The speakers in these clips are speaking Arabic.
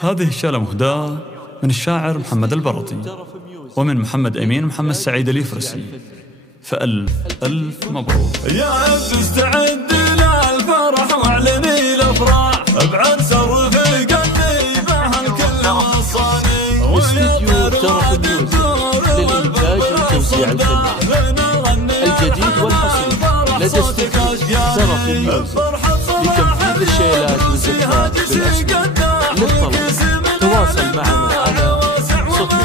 هذه الشالة مهداة من الشاعر محمد البرطي، ومن محمد أمين محمد سعيد اليفرسي. فألف ألف مبروك يا عبد استعد للفرح واعلني الافراح، ابعد سر في قلبي بها الكل وصاني. واستديو ترف ميوزك للإنتاج والتوزيع الفني الجديد والحصري لدى استديو ترف ميوزك لتنفيذ الشيلات والزفات بالأسماء. للطلب تواصل معنا على 0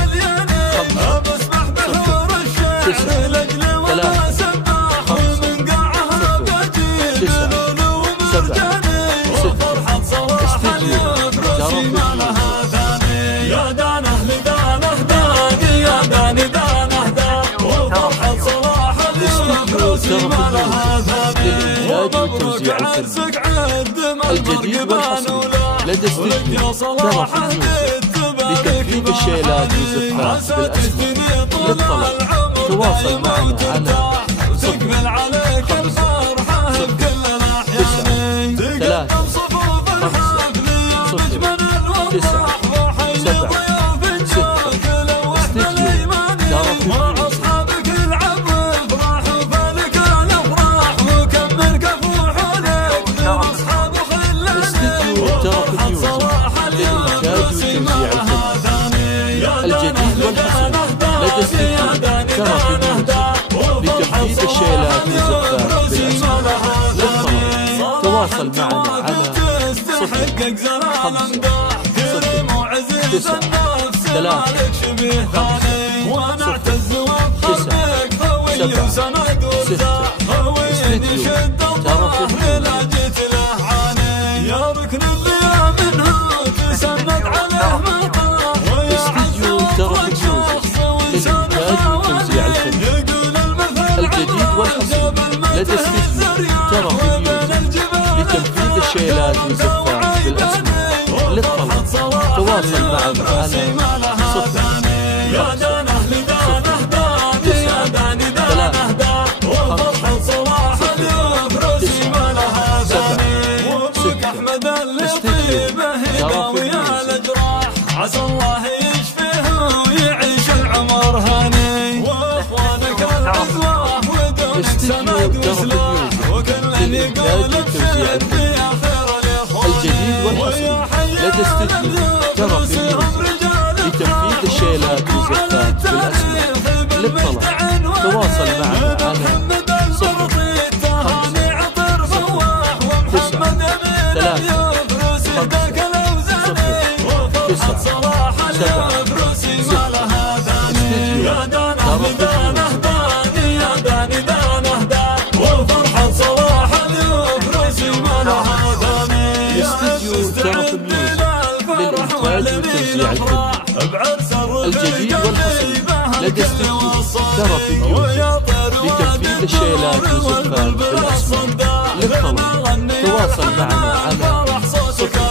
والتوزيع الفني الجديد والحصري لدى استديو ترف ميوزك لتنفيذ الشيلات والزفات بالأسماء. للطلب تواصل معنا على 0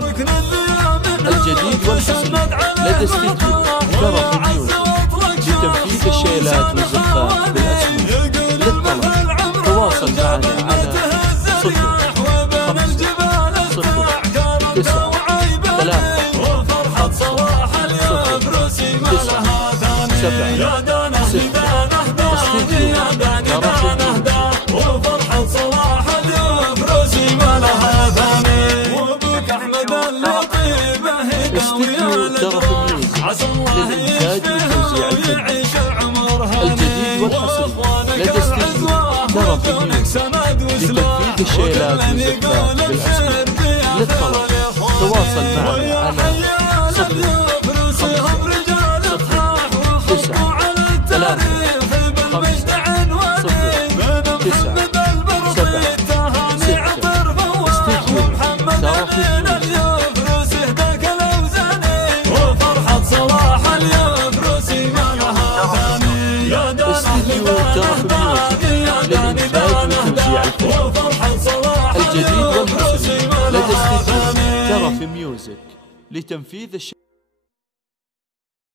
الفني الجديد والحصري لدى استديو ترف ميوزك لتنفيذ الشيلات والزفات بالأسماء. للطلب تواصل معنا على 0 5 0 9 3 5 0 9 7 6. استديو ترف ميوزك. وفرحة صلاح اليفرسي ما لها ثاني وبك أحمد اللطيفة استديو ترف ميوزك للإنتاج والتوزيع الفني الجديد والحصري لدى استديو ترف ميوزك لتنفيذ الشيلات والزفات بالأسماء. للطلب تواصل معنا على 0 5 0 9 3 5 0 9 7 6. استديو ترف ميوزك. وفرحة صلاح اليفرسي ما لها ثاني استديو ترف ميوزك للإنتاج والتوزيع الفني الجديد والحصري لدى استديو ترف ميوزك لتنفيذ